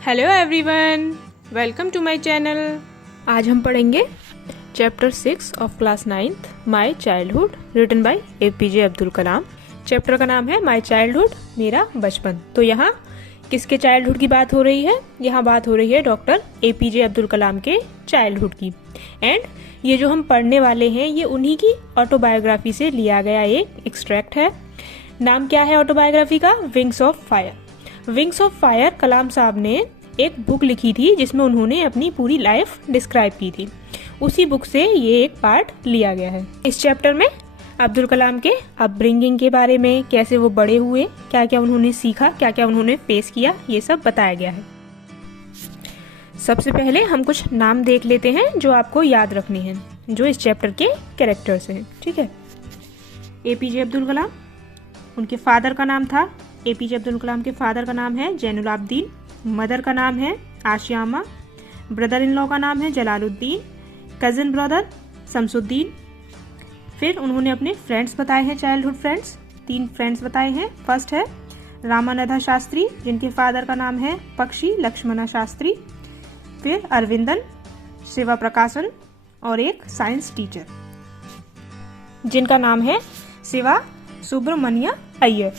Hello everyone, welcome to my channel. आज हम पढ़ेंगे chapter 6 of class 9th my childhood written by APJ Abdul Kalam. Chapter का नाम है माय चाइल्डहुड, मेरा बचपन। तो यहाँ किसके चाइल्डहुड की बात हो रही है? यहाँ बात हो रही है डॉक्टर एपीजे अब्दुल कलाम के चाइल्डहुड की। एंड ये जो हम पढ़ने वाले हैं ये उन्हीं की ऑटोबायोग्राफी से लिया गया एक एक्सट्रैक्ट है। नाम क्या है ऑटोबायोग्राफी का? Wings of fire. Wings of fire Kalam साहब ने एक बुक लिखी थी जिसमें उन्होंने अपनी पूरी लाइफ डिस्क्राइब की थी। उसी बुक से ये एक पार्ट लिया गया है। इस चैप्टर में अब्दुल कलाम के अपब्रिंगिंग के बारे में, कैसे वो बड़े हुए, क्या क्या उन्होंने सीखा, क्या क्या उन्होंने फेस किया, ये सब बताया गया है। सबसे पहले हम कुछ नाम देख लेते हैं जो आपको याद रखने हैं, जो इस चैप्टर के कैरेक्टर्स हैं। ठीक है। एपीजे अब्दुल कलाम, उनके फादर का नाम था, एपीजे अब्दुल कलाम के फादर का नाम है जैनुलाब्दीन, मदर का नाम है आशियामा, ब्रदर इन लॉ का नाम है जलालुद्दीन, कजिन ब्रदर शमसुद्दीन। फिर उन्होंने अपने फ्रेंड्स बताए हैं, चाइल्डहुड फ्रेंड्स। 3 फ्रेंड्स बताए हैं। फर्स्ट है रामानंदा शास्त्री, जिनके फादर का नाम है पक्षी लक्ष्मणा शास्त्री। फिर अरविंदन, शिवा प्रकाशन और एक साइंस टीचर जिनका नाम है शिवा सुब्रमण्य अय्यर।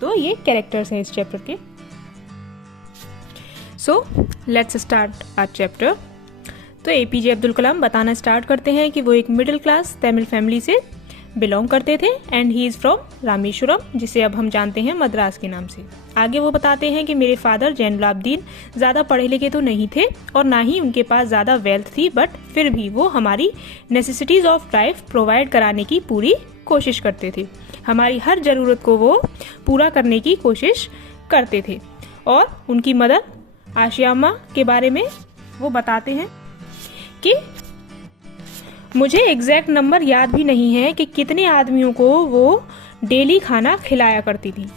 तो ये कैरेक्टर्स हैं इस चैप्टर के। So let's start our chapter. तो एपीजे अब्दुल कलाम बताना स्टार्ट करते हैं कि वो एक मिडिल क्लास तमिल फैमिली से बिलोंग करते थे and he is from Rameswaram, जिसे अब हम जानते हैं मद्रास के नाम से। आगे वो बताते हैं कि मेरे फादर जैनुलाब्दीन ज़्यादा पढ़े लिखे तो नहीं थे और ना ही उनके पास ज़्यादा वेल्थ थी, बट फिर भी वो हमारी नेसेसिटीज ऑफ लाइफ प्रोवाइड कराने की पूरी कोशिश करते थे। हमारी हर ज़रूरत को वो पूरा करने की कोशिश करते थे। और उनकी मदर आशियामा के बारे में वो बताते हैं कि मुझे एग्जैक्ट नंबर याद भी नहीं है कि कितने आदमियों को वो डेली खाना खिलाया करती थी।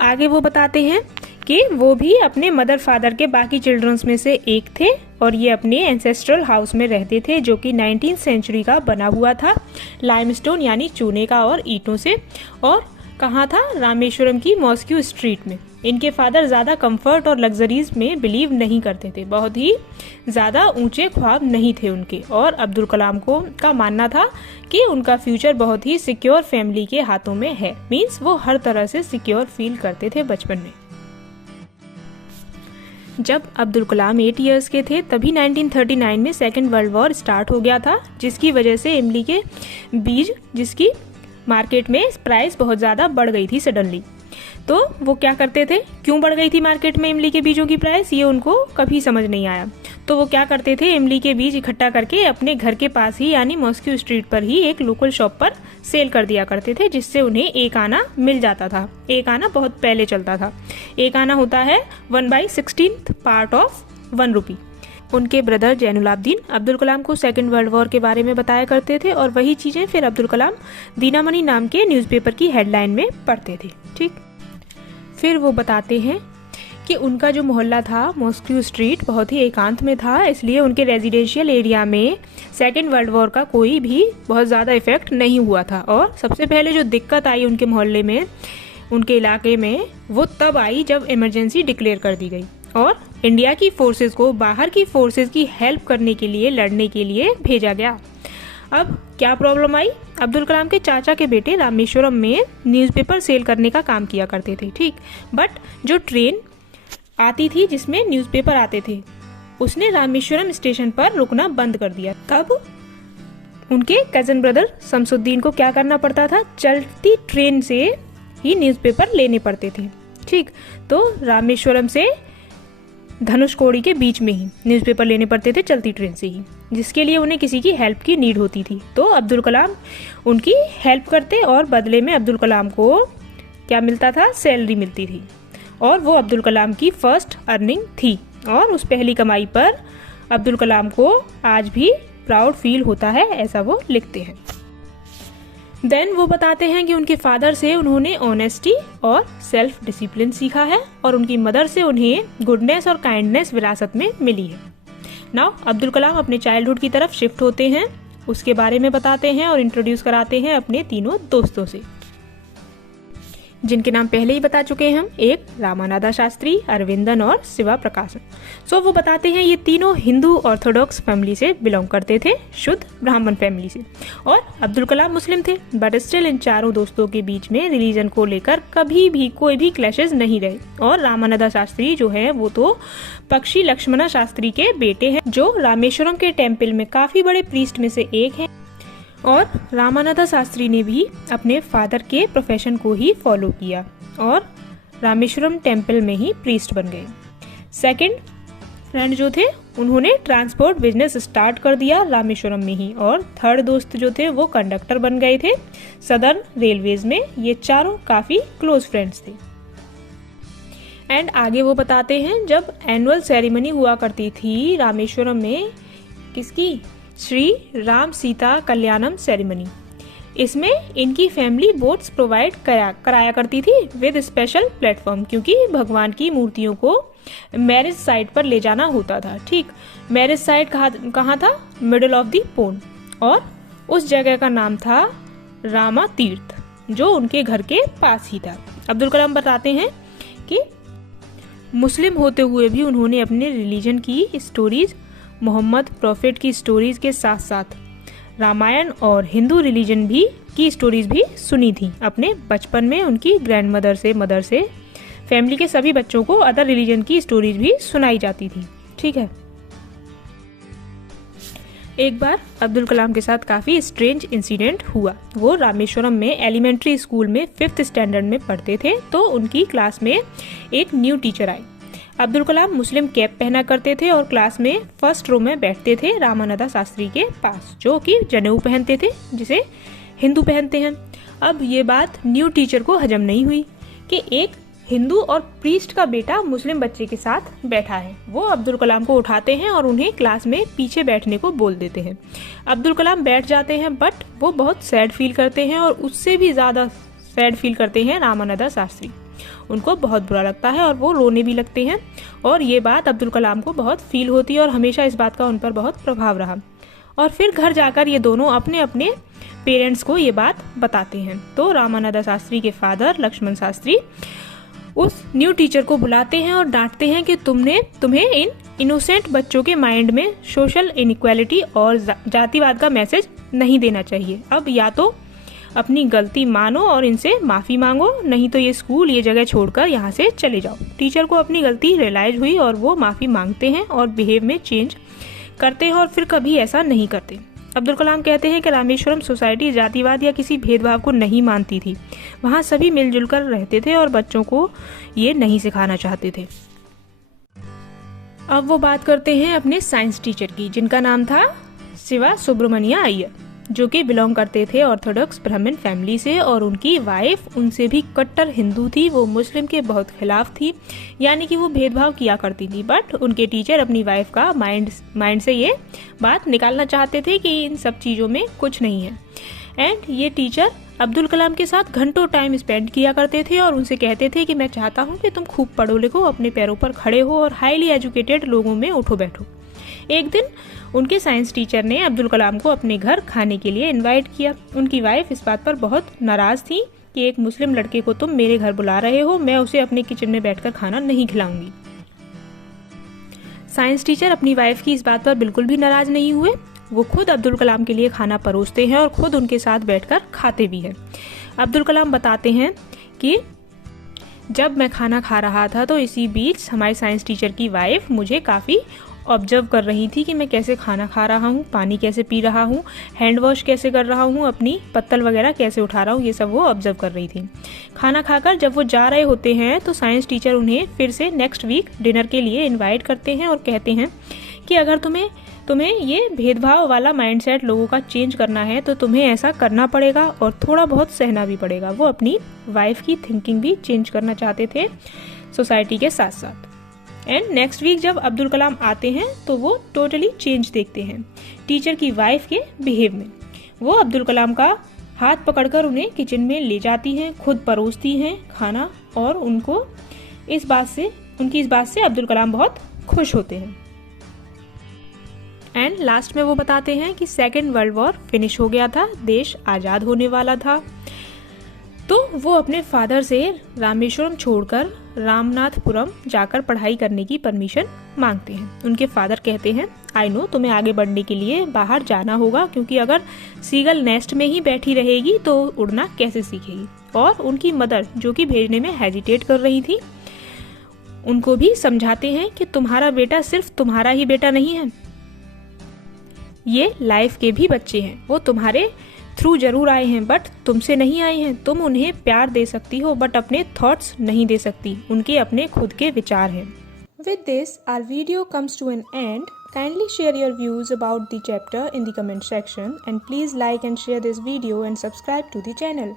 आगे वो बताते हैं कि वो भी अपने मदर फादर के बाकी चिल्ड्रंस में से एक थे और ये अपने एंसेस्ट्रल हाउस में रहते थे जो कि 19th सेंचुरी का बना हुआ था, लाइमस्टोन यानी चूने का और ईंटों से। और कहाँ था? रामेश्वरम की मॉस्क्यू स्ट्रीट में। इनके फादर ज़्यादा कंफर्ट और लग्जरीज में बिलीव नहीं करते थे, बहुत ही ज़्यादा ऊंचे ख्वाब नहीं थे उनके। और अब्दुल कलाम को का मानना था कि उनका फ्यूचर बहुत ही सिक्योर फैमिली के हाथों में है। मीन्स वो हर तरह से सिक्योर फील करते थे बचपन में। जब अब्दुल कलाम 8 इयर्स के थे तभी 1939 में सेकेंड वर्ल्ड वॉर स्टार्ट हो गया था, जिसकी वजह से इमली के बीज जिसकी मार्केट में प्राइस बहुत ज़्यादा बढ़ गई थी सडनली। तो वो क्या करते थे, क्यों बढ़ गई थी मार्केट में इमली के बीजों की प्राइस, ये उनको कभी समझ नहीं आया। तो वो क्या करते थे, इमली के बीज इकट्ठा करके अपने घर के पास ही यानी मॉस्क्यू स्ट्रीट पर ही एक लोकल शॉप पर सेल कर दिया करते थे, जिससे उन्हें एक आना मिल जाता था। एक आना बहुत पहले चलता था। एक आना होता है 1/16 पार्ट ऑफ 1 रुपी। उनके ब्रदर जैनुलाब्दीन अब्दुल कलाम को सेकेंड वर्ल्ड वॉर के बारे में बताया करते थे और वही चीज़ें फिर अब्दुल कलाम दीनामणि नाम के न्यूज़पेपर की हेडलाइन में पढ़ते थे। ठीक। फिर वो बताते हैं कि उनका जो मोहल्ला था मॉस्क्यू स्ट्रीट बहुत ही एकांत में था, इसलिए उनके रेजिडेंशियल एरिया में सेकेंड वर्ल्ड वॉर का कोई भी बहुत ज़्यादा इफेक्ट नहीं हुआ था। और सबसे पहले जो दिक्कत आई उनके मोहल्ले में, उनके इलाके में, वो तब आई जब इमरजेंसी डिक्लेयर कर दी गई और इंडिया की फोर्सेस को बाहर की फोर्सेस की हेल्प करने के लिए, लड़ने के लिए भेजा गया। अब क्या प्रॉब्लम आई? अब्दुल कलाम के चाचा के बेटे रामेश्वरम में न्यूज़पेपर सेल करने का काम किया करते थे। ठीक। बट जो ट्रेन आती थी जिसमें न्यूज़पेपर आते थे, उसने रामेश्वरम स्टेशन पर रुकना बंद कर दिया। तब उनके कजन ब्रदर शमसुद्दीन को क्या करना पड़ता था, चलती ट्रेन से ही न्यूज़पेपर लेने पड़ते थे। ठीक। तो रामेश्वरम से धनुषकोडी के बीच में ही न्यूज़पेपर लेने पड़ते थे चलती ट्रेन से ही, जिसके लिए उन्हें किसी की हेल्प की नीड होती थी। तो अब्दुल कलाम उनकी हेल्प करते और बदले में अब्दुल कलाम को क्या मिलता था? सैलरी मिलती थी। और वो अब्दुल कलाम की फर्स्ट अर्निंग थी और उस पहली कमाई पर अब्दुल कलाम को आज भी प्राउड फील होता है, ऐसा वो लिखते हैं। देन वो बताते हैं कि उनके फादर से उन्होंने ऑनेस्टी और सेल्फ डिसिप्लिन सीखा है और उनकी मदर से उन्हें गुडनेस और काइंडनेस विरासत में मिली है। नाउ अब्दुल कलाम अपने चाइल्डहुड की तरफ शिफ्ट होते हैं, उसके बारे में बताते हैं और इंट्रोड्यूस कराते हैं अपने तीनों दोस्तों से। जिनके नाम पहले ही बता चुके हैं हम, एक रामानाथा शास्त्री, अरविंदन और शिवा प्रकाशन। सो वो बताते हैं ये तीनों हिंदू ऑर्थोडॉक्स फैमिली से बिलोंग करते थे, शुद्ध ब्राह्मण फैमिली से, और अब्दुल कलाम मुस्लिम थे, बट स्टिल इन चारों दोस्तों के बीच में रिलीजन को लेकर कभी भी कोई भी क्लैशेस नहीं रहे। और रामानाथा शास्त्री जो है वो तो पक्षी लक्ष्मणा शास्त्री के बेटे हैं, जो रामेश्वरम के टेम्पल में काफी बड़े प्रीस्ट में से एक हैं, और रामानाथा शास्त्री ने भी अपने फादर के प्रोफेशन को ही फॉलो किया और रामेश्वरम टेम्पल में ही प्रीस्ट बन गए। सेकंड फ्रेंड जो थे उन्होंने ट्रांसपोर्ट बिजनेस स्टार्ट कर दिया रामेश्वरम में ही, और थर्ड दोस्त जो थे वो कंडक्टर बन गए थे सदर्न रेलवेज में। ये चारों काफी क्लोज फ्रेंड्स थे। एंड आगे वो बताते हैं जब एनुअल सेरेमनी हुआ करती थी रामेश्वरम में, किसकी, श्री राम सीता कल्याणम सेरेमनी, इसमें इनकी फैमिली बोट्स प्रोवाइड कराया करती थी विद स्पेशल प्लेटफॉर्म, क्योंकि भगवान की मूर्तियों को मैरिज साइट पर ले जाना होता था। ठीक, मैरिज साइट कहाँ था, मिडिल ऑफ दी पोंड, और उस जगह का नाम था रामा तीर्थ, जो उनके घर के पास ही था। अब्दुल कलाम बताते हैं कि मुस्लिम होते हुए भी उन्होंने अपने रिलीजन की स्टोरीज, मोहम्मद प्रॉफिट की स्टोरीज के साथ साथ रामायण और हिंदू रिलीजन भी की स्टोरीज भी सुनी थी अपने बचपन में। उनकी ग्रैंडमदर से, मदर से, फैमिली के सभी बच्चों को अदर रिलीजन की स्टोरीज भी सुनाई जाती थी। ठीक है, एक बार अब्दुल कलाम के साथ काफ़ी स्ट्रेंज इंसिडेंट हुआ। वो रामेश्वरम में एलिमेंट्री स्कूल में 5th स्टैंडर्ड में पढ़ते थे, तो उनकी क्लास में एक न्यू टीचर आई। अब्दुल कलाम मुस्लिम कैप पहना करते थे और क्लास में फर्स्ट रो में बैठते थे रामानाथा शास्त्री के पास, जो कि जनेऊ पहनते थे, जिसे हिंदू पहनते हैं। अब ये बात न्यू टीचर को हजम नहीं हुई कि एक हिंदू और प्रीस्ट का बेटा मुस्लिम बच्चे के साथ बैठा है। वो अब्दुल कलाम को उठाते हैं और उन्हें क्लास में पीछे बैठने को बोल देते हैं। अब्दुल कलाम बैठ जाते हैं, बट वो बहुत सैड फील करते हैं, और उससे भी ज़्यादा सैड फील करते हैं रामानाथा शास्त्री। उनको बहुत बुरा लगता है और वो रोने भी लगते हैं, और ये बात अब्दुल कलाम को बहुत फील होती है और हमेशा इस बात का उन पर बहुत प्रभाव रहा। और फिर घर जाकर ये दोनों अपने अपने पेरेंट्स को ये बात बताते हैं। तो रामानाथा शास्त्री के फादर लक्ष्मण शास्त्री उस न्यू टीचर को बुलाते हैं और डांटते हैं कि तुम्हें इन इनोसेंट बच्चों के माइंड में सोशल इनइक्वालिटी और जातिवाद का मैसेज नहीं देना चाहिए। अब या तो अपनी गलती मानो और इनसे माफ़ी मांगो, नहीं तो ये स्कूल, ये जगह छोड़कर यहाँ से चले जाओ। टीचर को अपनी गलती रियलाइज हुई और वो माफ़ी मांगते हैं और बिहेव में चेंज करते हैं और फिर कभी ऐसा नहीं करते। अब्दुल कलाम कहते हैं कि रामेश्वरम सोसाइटी जातिवाद या किसी भेदभाव को नहीं मानती थी। वहाँ सभी मिलजुल कर रहते थे और बच्चों को ये नहीं सिखाना चाहते थे। अब वो बात करते हैं अपने साइंस टीचर की, जिनका नाम था शिवा सुब्रमण्य अय्यर, जो कि बिलोंग करते थे ऑर्थोडॉक्स ब्राह्मण फैमिली से, और उनकी वाइफ उनसे भी कट्टर हिंदू थी। वो मुस्लिम के बहुत खिलाफ थी, यानी कि वो भेदभाव किया करती थी। बट उनके टीचर अपनी वाइफ का माइंड से ये बात निकालना चाहते थे कि इन सब चीज़ों में कुछ नहीं है। एंड ये टीचर अब्दुल कलाम के साथ घंटों टाइम स्पेंड किया करते थे और उनसे कहते थे कि मैं चाहता हूँ कि तुम खूब पढ़ो लिखो, अपने पैरों पर खड़े हो और हाईली एजुकेटेड लोगों में उठो बैठो। एक दिन उनके साइंस टीचर ने अब्दुल कलाम को अपने घर खाने के लिए इनवाइट किया। उनकी वाइफ इस बात पर बहुत नाराज थी कि एक मुस्लिम लड़के को तुम मेरे घर बुला रहे हो, मैं उसे अपने किचन में बैठकर खाना नहीं खिलाऊंगी। साइंस टीचर अपनी वाइफ की इस बात पर बिल्कुल भी नाराज नहीं हुए। वो खुद अब्दुल कलाम के लिए खाना परोसते हैं और खुद उनके साथ बैठकर खाते भी हैं। अब्दुल कलाम बताते हैं कि जब मैं खाना खा रहा था तो इसी बीच हमारी साइंस टीचर की वाइफ मुझे काफ़ी ऑब्जर्व कर रही थी कि मैं कैसे खाना खा रहा हूँ, पानी कैसे पी रहा हूँ, हैंड वॉश कैसे कर रहा हूँ, अपनी पत्तल वगैरह कैसे उठा रहा हूँ, ये सब वो ऑब्जर्व कर रही थी। खाना खाकर जब वो जा रहे होते हैं तो साइंस टीचर उन्हें फिर से नेक्स्ट वीक डिनर के लिए इन्वाइट करते हैं और कहते हैं कि अगर तुम्हें ये भेदभाव वाला माइंडसेट लोगों का चेंज करना है तो तुम्हें ऐसा करना पड़ेगा और थोड़ा बहुत सहना भी पड़ेगा। वो अपनी वाइफ की थिंकिंग भी चेंज करना चाहते थे सोसाइटी के साथ साथ। एंड नेक्स्ट वीक जब अब्दुल कलाम आते हैं तो वो टोटली चेंज देखते हैं टीचर की वाइफ के बिहेव में। वो अब्दुल कलाम का हाथ पकड़कर उन्हें किचन में ले जाती हैं, खुद परोसती हैं खाना, और उनकी इस बात से अब्दुल कलाम बहुत खुश होते हैं। एंड लास्ट में वो बताते हैं कि सेकेंड वर्ल्ड वॉर फिनिश हो गया था, देश आज़ाद होने वाला था। तो वो अपने फादर से रामेश्वरम छोड़कर रामनाथपुरम जाकर पढ़ाई करने की परमिशन मांगते हैं। उनके फादर कहते हैं, आई नो तुम्हें आगे बढ़ने के लिए बाहर जाना होगा, क्योंकि अगर सीगल नेस्ट में ही बैठी रहेगी तो उड़ना कैसे सीखेगी। और उनकी मदर, जो कि भेजने में हेजिटेट कर रही थी, उनको भी समझाते हैं कि तुम्हारा बेटा सिर्फ तुम्हारा ही बेटा नहीं है, ये लाइफ के भी बच्चे हैं। वो तुम्हारे थ्रू जरूर आए हैं बट तुमसे नहीं आए हैं। तुम उन्हें प्यार दे सकती हो बट अपने थॉट्स नहीं दे सकती, उनके अपने खुद के विचार हैं। With this, our video comes to an end. Kindly share your views about the chapter in the comment section and please like and share this video and subscribe to the channel.